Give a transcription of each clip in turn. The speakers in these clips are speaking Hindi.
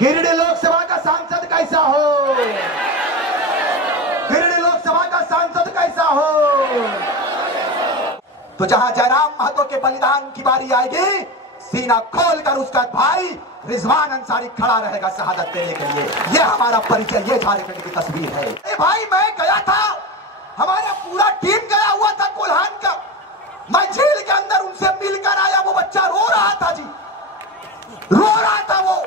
गिरिडीह लोकसभा का सांसद कैसा हो, गिरिडीह लोकसभा का सांसद कैसा हो। तो जहां जयराम महतो के बलिदान की बारी आएगी, सीना खोलकर उसका भाई रिजवान अंसारी खड़ा रहेगा शहादत देने के लिए। यह हमारा परिचय, ये झारखंड की तस्वीर है। ए भाई, मैं गया था, हमारा पूरा टीम गया हुआ था कोल्हान का। मैं जेल के अंदर उनसे मिलकर आया, वो बच्चा रो रहा था जी, रो रहा था वो।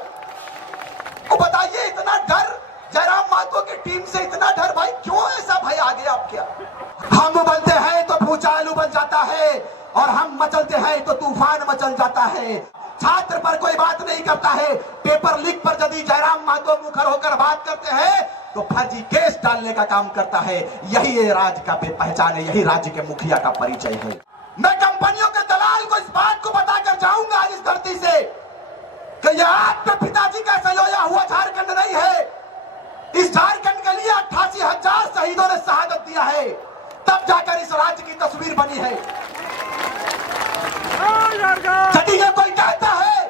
बताइए, इतना डर जयराम महतो की टीम से, इतना डर भाई क्यों ऐसा भाई आ गया आप? क्या हम उबलते हैं तो भूचाल उबल जाता है, और हम मचलते हैं तो तूफान मचल जाता है। छात्र पर कोई बात नहीं करता है, पेपर लीक पर यदि जयराम महतो मुखर होकर बात करते हैं तो फर्जी केस डालने का काम करता है। यही ये राज्य का पहचान है, यही राज्य के मुखिया का परिचय है। मैं कंपनियों के दलाल को इस बात को बताकर जाऊंगा आज इस धरती से कि यह आपके पिताजी का सलोया हुआ झारखंड नहीं है। इस झारखंड के लिए 88,000 शहीदों ने शहादत दिया है, तब जाकर इस राज्य की तस्वीर बनी है। यदि ये कोई कहता है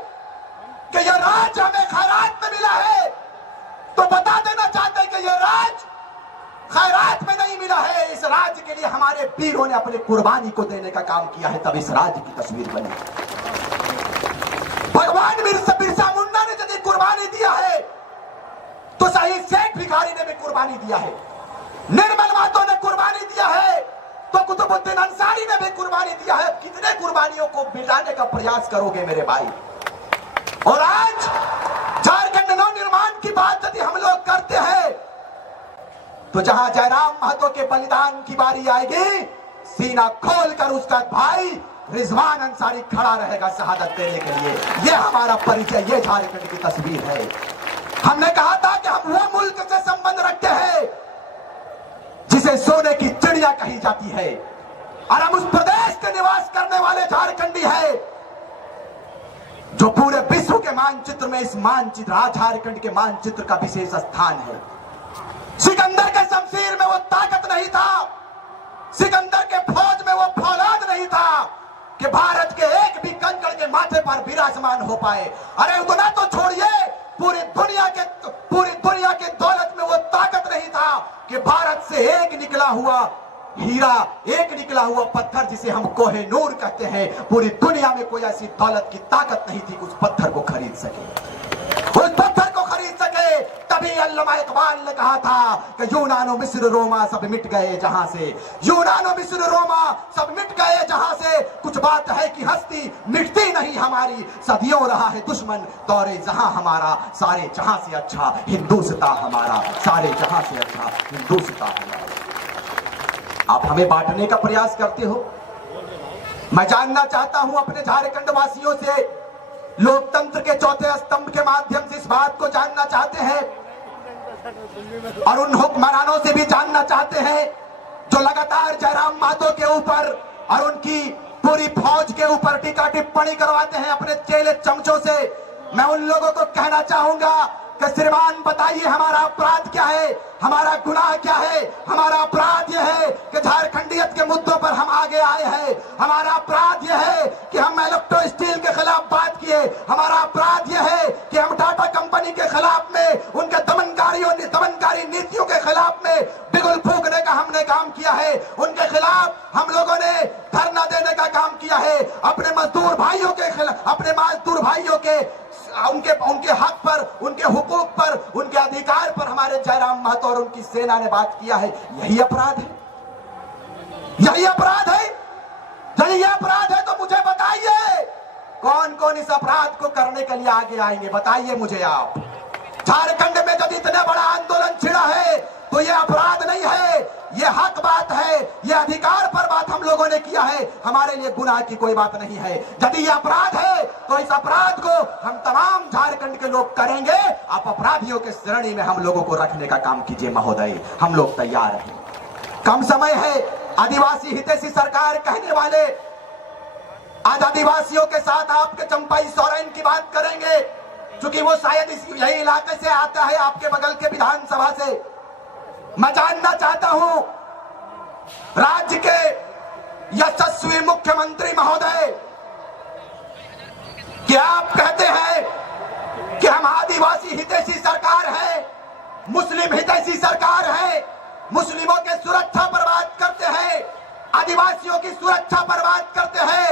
कि यह राज्य हमें खैरात में मिला है, तो बता देना चाहते हैं कि यह राज्य खैरात में नहीं मिला है। इस राज्य के लिए हमारे वीरों ने अपनी कुर्बानी को देने का काम किया है, तब इस राज्य की तस्वीर बनी। भगवान बिरसा मुंडा ने यदि कुर्बानी दिया है, तो शहीद शेख भिखारी ने भी कुर्बानी दिया है। निर्मल महतो ने कुर्बानी दिया है, तो कुतुबुद्दीन अंसारी ने भी कुर्बानी दिया है। कितने कुर्बानियों को मिटाने का प्रयास करोगे मेरे भाई? और आज झारखंड नवनिर्माण की बात यदि हम लोग करते हैं, तो जहां जयराम महतो के बलिदान की बारी आएगी, सीना खोलकर उसका भाई रिजवान अंसारी खड़ा रहेगा शहादत देने के लिए। यह हमारा परिचय, ये झारखंड की तस्वीर है। हमने कहा था कि हम वो मुल्क से संबंध रखते हैं जिसे सोने की चिड़िया कही जाती है, और हम उस प्रदेश के निवास करने वाले झारखंडी हैं जो पूरे विश्व के मानचित्र में इस मानचित्र झारखंड के मानचित्र का विशेष स्थान है। सिकंदर के शमशीर में वो ताकत नहीं था, सिकंदर के फौज में वो फौलाद नहीं था कि भारत के एक भी कंकड़ के माथे पर विराजमान हो पाए। अरे उतना तो छोड़िए, पूरी दुनिया के दौलत में वो ताकत नहीं था कि भारत से एक निकला हुआ हीरा, एक निकला हुआ पत्थर जिसे हम कोहिनूर कहते हैं, पूरी दुनिया में कोई ऐसी दौलत की ताकत नहीं थी कि उस पत्थर को खरीद सके, उस पत्थर को खरीद सके। तभी अल्लामा इकबाल ने कहा था कि यूनानो मिस्र रोमा सब मिट गए जहां से, यूनानो मिस्र रोमा सब मिट गए जहां से, कुछ बात है कि हस्ती मिटती नहीं हमारी, सदियों रहा है दुश्मन दौरे जहां हमारा, सारे जहां से अच्छा हिंदुस्ता हमारा, सारे जहां से अच्छा हिंदुस्ता हमारा। आप हमें बांटने का प्रयास करते हो। मैं जानना चाहता हूं अपने झारखंड वासियों से, लोकतंत्र के चौथे स्तंभ के माध्यम से इस बात को जानना चाहते हैं, और उन हुक्मरानों से भी जानना चाहते हैं जो लगातार जयराम महतो के ऊपर और उनकी पूरी फौज के ऊपर टीका टिप्पणी करवाते हैं अपने चेले चमचों से। मैं उन लोगों को कहना चाहूंगा कि श्रीमान बताइए हमारा अपराध क्या है, हमारा गुनाह क्या है? हमारा अपराध यह है कि झारखंडियत के मुद्दों पर हम आगे आए हैं। हमारा अपराध यह है कि हम इलेक्ट्रो स्टील के खिलाफ बात किए। हमारा अपराध यह है कि हम टाटा कंपनी के खिलाफ में, उनके दमनकारी नीतियों के खिलाफ में बिगुल फूंकने का हमने काम किया है। उनके खिलाफ हम लोगों ने धरना देने का काम किया है। अपने मजदूर भाइयों के खिलाफ, अपने मजदूर भाइयों के उनके हक पर, उनके हुकूक पर, उनके अधिकार पर हमारे जयराम महतो और उनकी सेना ने बात किया है। यही अपराध है, यही अपराध है। यदि यह अपराध है तो मुझे बताइए कौन कौन इस अपराध को करने के लिए आगे आएंगे? बताइए मुझे आप। झारखंड में जब इतना बड़ा आंदोलन छिड़ा है तो यह अपराध नहीं है, यह हक बात है, यह अधिकार पर बात हम लोगों ने किया है। हमारे लिए गुनाह की कोई बात नहीं है। यदि यह अपराध है तो इस अपराध को हम तमाम झारखंड के लोग करेंगे। आप अपराधियों के श्रेणी में हम लोगों को रखने का काम कीजिए महोदय, हम लोग तैयार हैं। कम समय है, आदिवासी हितैषी सरकार कहने वाले आज आदिवासियों के साथ आपके चंपाई सोरेन की बात करेंगे, क्योंकि वो शायद यही इलाके से आता है, आपके बगल के विधानसभा से। मैं जानना चाहता हूं राज्य के यशस्वी मुख्यमंत्री महोदय, कि आप कहते हैं कि हम आदिवासी हितैषी सरकार है, मुस्लिम हितैषी सरकार है, मुस्लिमों के सुरक्षा बर्बाद करते हैं, आदिवासियों की सुरक्षा बर्बाद करते हैं।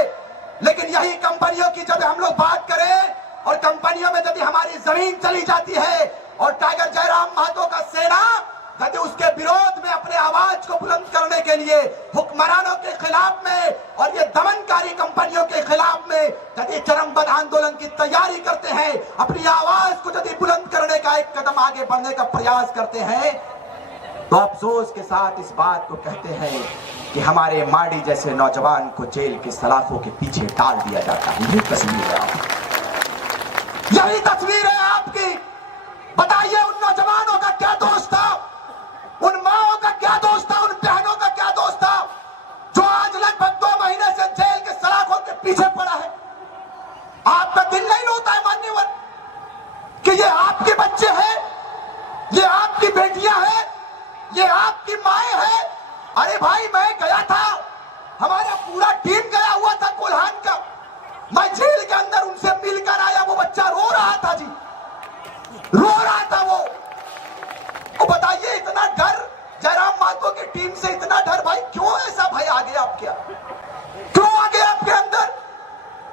लेकिन यही कंपनियों की जब हम लोग बात करें और कंपनियों में यदि हमारी जमीन चली जाती है और टाइगर जयराम महतो का सेना यदि उसके विरोध में अपने आवाज को बुलंद करने के लिए हुक्मरानों के खिलाफ में और ये दमनकारी कंपनियों के खिलाफ में यदि चरमबंद आंदोलन की तैयारी करते हैं, अपनी आवाज को यदि बुलंद करने का एक कदम आगे बढ़ने का प्रयास करते हैं, तो अफसोस के साथ इस बात को कहते हैं कि हमारे माड़ी जैसे नौजवान को जेल के सलाखों के पीछे डाल दिया जाता है। यही तस्वीर है आपकी, यही तस्वीर है आपकी। बताइए उन नौजवानों का क्या दोष था, उन माओं का क्या दोष था, उन बहनों का क्या दोष था जो आज लगभग 2 महीने से जेल के सलाखों के पीछे पड़ा है। आपका दिल नहीं होता है मान्यवर कि ये आपके बच्चे हैं, ये आपकी बेटियां हैं, ये आपकी माएं हैं। अरे भाई मैं गया था, हमारा पूरा टीम गया हुआ था कोल्हान का, मैं जेल के अंदर उनसे मिलकर आया, वो बच्चा रो रहा था जी, रो रहा था वो। बताइए इतना डर जयराम महतो की टीम से, इतना डर भाई क्यों ऐसा भाई आ गया आपके, क्यों आ गया आपके अंदर?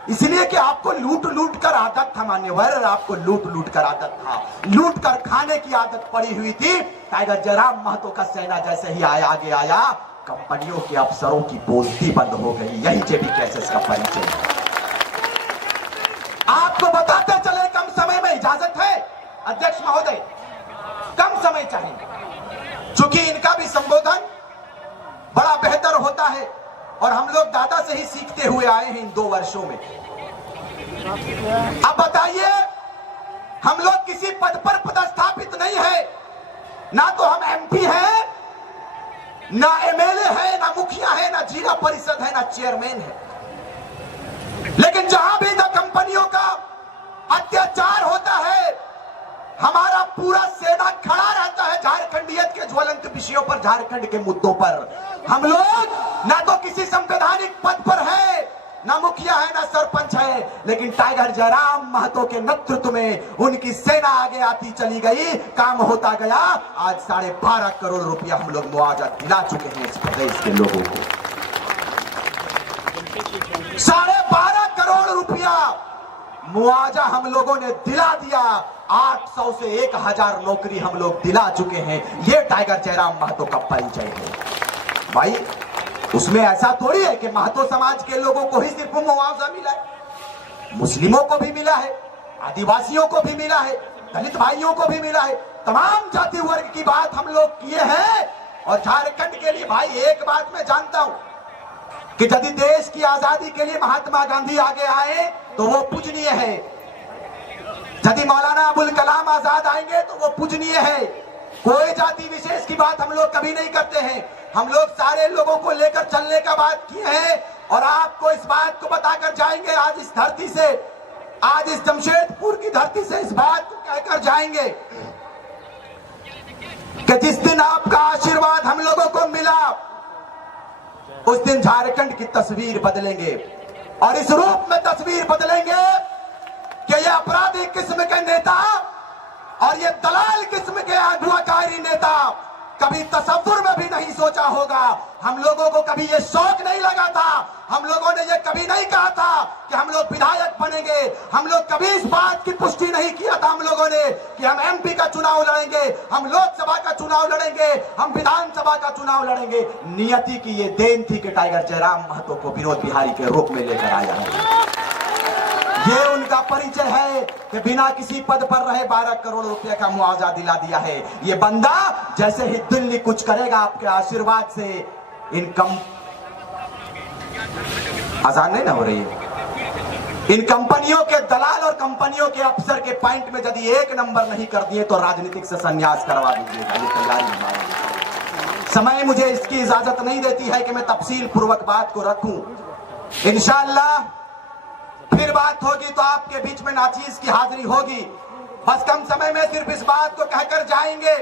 इसलिए कि आपको लूट लूट कर आदत था मान्यवर, आपको लूट लूट कर आदत था, लूट कर खाने की आदत पड़ी हुई थी। टाइगर जयराम महतो का सेना जैसे ही आया आगे आया, कंपनियों के अफसरों की बोलती बंद हो गई। यही जेबी कैसेस का परिचय है। आपको बताते चले, कम समय में इजाजत है अध्यक्ष महोदय, कम समय चाहिए, चूंकि इनका भी संबोधन बड़ा बेहतर होता है और हम लोग दादा से ही सीखते हुए आए हैं इन 2 वर्षों में। अब बताइए, हम लोग किसी पद पर पदस्थापित नहीं है, ना तो हम एमपी हैं, ना एमएलए है, ना मुखिया है, ना जिला परिषद है, ना चेयरमैन है। लेकिन जहां भी कंपनियों का अत्याचार होता है, हमारा पूरा सेना खड़ा रहता है झारखंडियत के ज्वलंत विषयों पर, झारखंड के मुद्दों पर। हम लोग ना तो किसी संवैधानिक पद पर है, ना मुखिया है, ना सरपंच है, लेकिन टाइगर जयराम महतो के नेतृत्व में उनकी सेना आगे आती चली गई, काम होता गया। आज 12.5 करोड़ रुपया हम लोग मुआवजा दिला चुके हैं इस प्रदेश के लोगों को। 12.5 करोड़ रुपया मुआवजा हम लोगों ने दिला दिया। 800 से 1000 नौकरी हम लोग दिला चुके हैं। ये टाइगर जयराम महतो का परिचय है भाई। उसमें ऐसा थोड़ी है कि महतो समाज के लोगों को ही सिर्फ मुआवजा मिला है, मुस्लिमों को भी मिला है, आदिवासियों को भी मिला है, दलित भाइयों को भी मिला है, तमाम जाति वर्ग की बात हम लोग किए हैं। और झारखंड के लिए भाई एक बात मैं जानता हूं कि यदि देश की आजादी के लिए महात्मा गांधी आगे आए तो वो पूजनीय है, यदि मौलाना अबुल कलाम आजाद आएंगे तो वो पूजनीय है। कोई जाति विशेष की बात हम लोग कभी नहीं करते हैं, हम लोग सारे लोगों को लेकर चलने का बात किए हैं। और आपको इस बात को बताकर जाएंगे आज इस धरती से, आज इस जमशेदपुर की धरती से इस बात को कहकर जाएंगे कि जिस दिन आपका आशीर्वाद हम लोगों को मिला उस दिन झारखंड की तस्वीर बदलेंगे। और इस रूप में तस्वीर बदलेंगे कि ये अपराधी किस्म के नेता और ये दलाल किस्म के अगुवाकारी नेता कभी तसव्वुर में भी नहीं सोचा होगा। हम लोगों को कभी ये शौक नहीं लगा था, हम लोगों ने ये कभी नहीं कहा था कि हम लोग विधायक बनेंगे। हम लोग कभी इस बात की पुष्टि नहीं किया था हम लोगों ने कि हम एमपी का चुनाव लड़ेंगे, हम लोकसभा का चुनाव लड़ेंगे, हम विधानसभा का चुनाव लड़ेंगे। नियति की ये देन थी कि टाइगर जयराम महतो को विनोद बिहारी के रूप में लेकर आया है। ये उनका परिचय है कि बिना किसी पद पर रहे 12 करोड़ रुपए का मुआवजा दिला दिया है। ये बंदा जैसे ही दिल्ली कुछ करेगा आपके आशीर्वाद से, इनकम आसान नहीं ना हो रही है। इन कंपनियों के दलाल और कंपनियों के अफसर के पॉइंट में यदि 1 नंबर नहीं कर दिए तो राजनीतिक से संन्यास करवा दीजिएगा। ये तैयारी हमारी, समय मुझे इसकी इजाजत नहीं देती है कि मैं तफसील पूर्वक बात को रखूं। इंशाअल्लाह फिर बात होगी तो आपके बीच में नाचीज की हाजिरी होगी। बस कम समय में सिर्फ इस बात को कहकर जाएंगे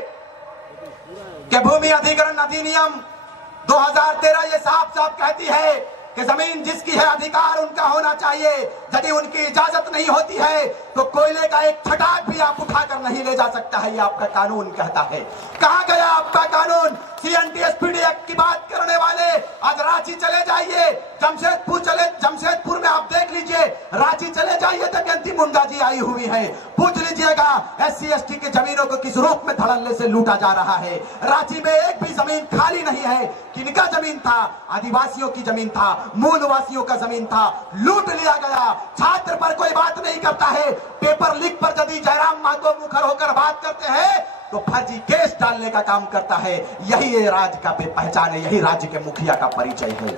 कि भूमि अधिग्रहण अधिनियम 2013 ये साफ साफ कहती है कि जमीन जिसकी है अधिकार उनका होना चाहिए। यदि उनकी इजाजत नहीं होती है तो कोयले का एक छटाक भी आप उठाकर नहीं ले जा सकता है, ये आपका कानून कहता है। कहां गया आपका कानून? CNTSPD एक्ट की बात करने वाले आज रांची चले जाइए, जमशेदपुर में आप देख लीजिए, रांची चले जाइए तो दमयंती मुंडा जी आई हुई है। पूछ लीजिएगा SC ST की जमीनों को किस रूप में धड़ल्ले से लूटा जा रहा है। रांची में एक भी जमीन खाली नहीं है। किनका जमीन था? आदिवासियों की जमीन था, मूलवासियों का जमीन था, लूट लिया गया। छात्र पर कोई बात नहीं करता है। पेपर लीक पर यदि जयराम माधव मुखर होकर बात करते हैं तो फर्जी केस डालने का काम करता है। यही ये राज्य का पहचान है, यही राज्य के मुखिया का परिचय है।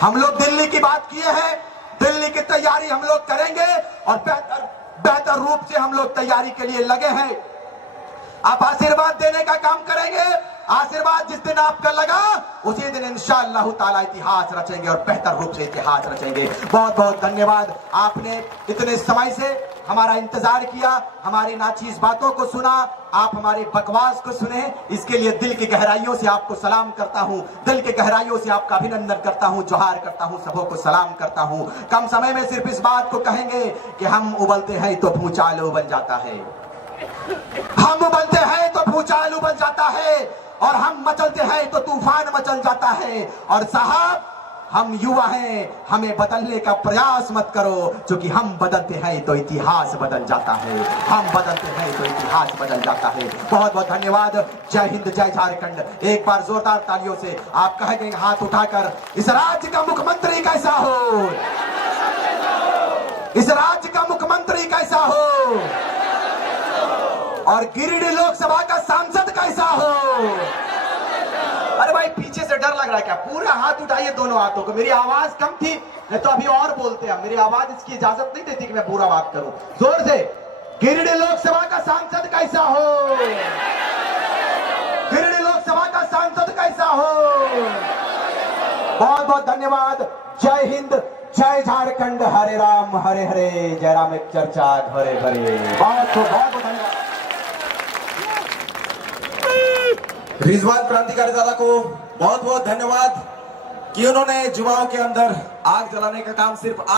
हम लोग दिल्ली की बात किए हैं, दिल्ली की तैयारी हम लोग करेंगे और बेहतर रूप से हम लोग तैयारी के लिए लगे हैं। आप आशीर्वाद देने का काम करेंगे। आशीर्वाद जिस दिन आपका लगा उसी दिन इंशाअल्लाह ताला इतिहास रचेंगे और बेहतर रूप से इतिहास रचेंगे। बहुत बहुत धन्यवाद, आपने इतने समय से हमारा इंतजार किया, हमारी नाचीज बातों को सुना, आप हमारी बकवास को सुने, इसके लिए दिल की गहराइयों से आपको सलाम करता हूं, दिल की गहराइयों से आपका अभिनंदन करता हूं, जोहार करता हूं, सबों को सलाम करता हूं। कम समय में सिर्फ इस बात को कहेंगे कि हम उबलते हैं तो भूचाल उबल जाता है, हम उबलते हैं तो भूचाल उबल जाता है, और हम मचलते हैं तो तूफान मचल जाता है। और साहब हम युवा हैं, हमें बदलने का प्रयास मत करो, क्योंकि हम बदलते हैं तो इतिहास बदल जाता है, हम बदलते हैं तो इतिहास बदल जाता है। बहुत बहुत धन्यवाद। जय हिंद, जय झारखंड। एक बार जोरदार तालियों से आप कहेंगे हाथ उठाकर, इस राज्य का मुख्यमंत्री कैसा हो, इस राज्य का मुख्यमंत्री कैसा हो, और गिरिडीह लोकसभा का सांसद कैसा हो। अरे भाई पीछे से डर लग रहा है क्या? पूरा हाथ उठाइए दोनों हाथों को। मेरी आवाज कम थी, नहीं तो अभी और बोलते हैं। मेरी आवाज इसकी इजाजत नहीं देती कि मैं पूरा बात करूं। जोर से, गिरिडीह लोकसभा का सांसद कैसा हो, गिरिडीह लोकसभा का सांसद कैसा हो। बहुत बहुत धन्यवाद। जय हिंद, जय झारखंड। हरे राम हरे हरे, जय राम एक चर्चा घरे घरे। बहुत बहुत धन्यवाद। रिजवान क्रांतिकारी दादा को बहुत बहुत धन्यवाद कि उन्होंने युवाओं के अंदर आग जलाने का काम सिर्फ